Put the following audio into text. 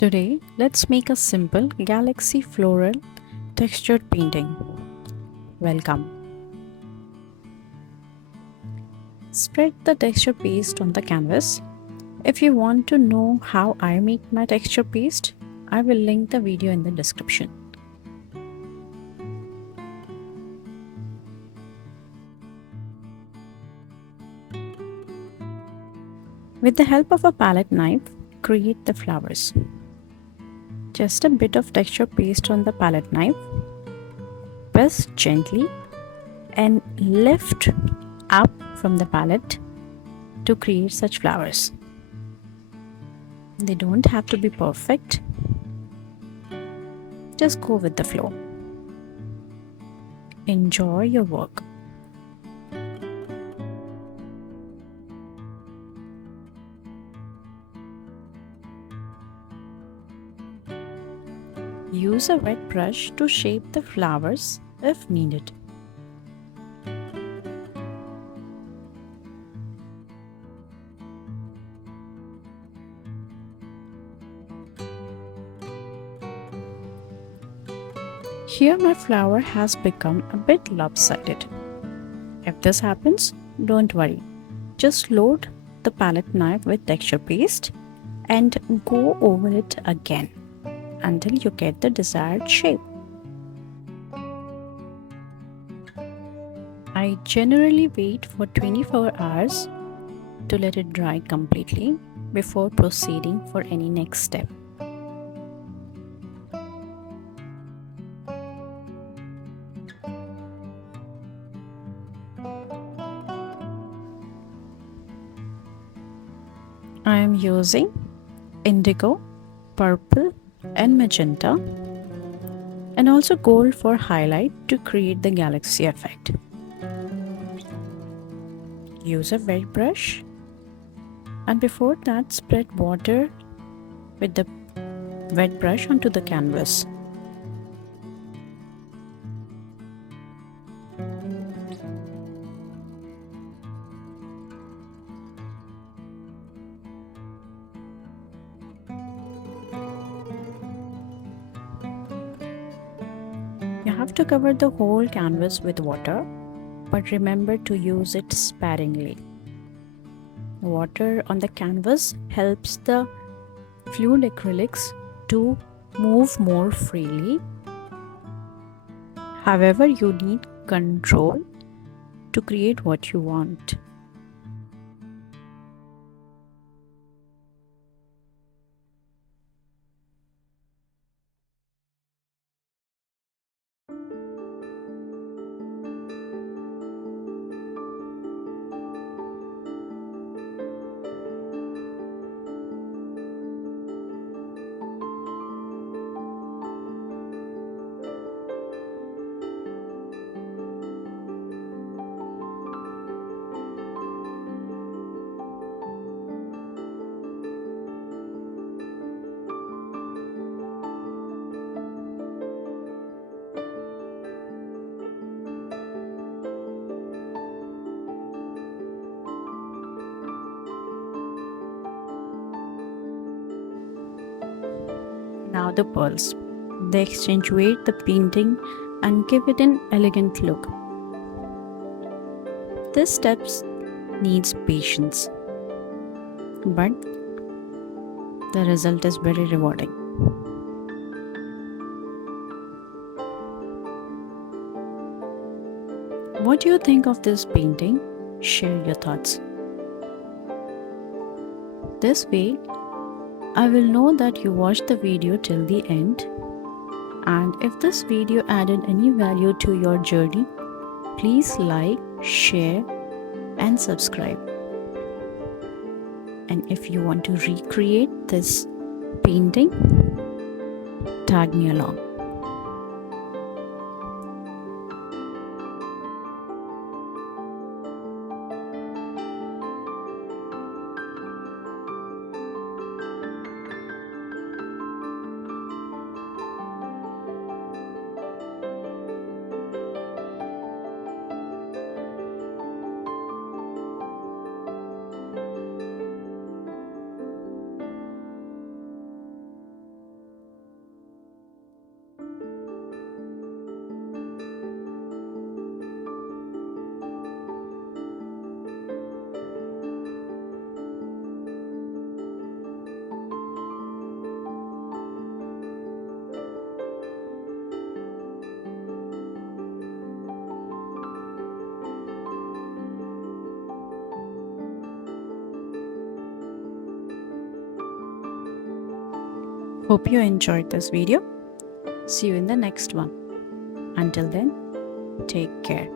Today, let's make a simple galaxy floral textured painting. Welcome. Spread the texture paste on the canvas. If you want to know how I make my texture paste, I will link the video in the description. With the help of a palette knife, create the flowers. Just a bit of texture paste on the palette knife. Press gently and lift up from the palette to create such flowers. They don't have to be perfect. Just go with the flow. Enjoy your work. Use a wet brush to shape the flowers if needed. Here my flower has become a bit lopsided. If this happens, don't worry. Just load the palette knife with texture paste and go over it again until you get the desired shape. I generally wait for 24 hours to let it dry completely before proceeding for any next step. I am using indigo, purple and magenta, and also gold for highlight to create the galaxy effect. Use a wet brush, and before that spread water with the wet brush onto the canvas. You have to cover the whole canvas with water, but remember to use it sparingly. Water on the canvas helps the fluid acrylics to move more freely. However, you need control to create what you want. Now the pearls. They accentuate the painting and give it an elegant look. This step needs patience, but the result is very rewarding. What do you think of this painting? Share your thoughts. This way, I will know that you watched the video till the end, and if this video added any value to your journey, please like, share and subscribe. And if you want to recreate this painting, tag me along. Hope you enjoyed this video. See you in the next one. Until then, take care.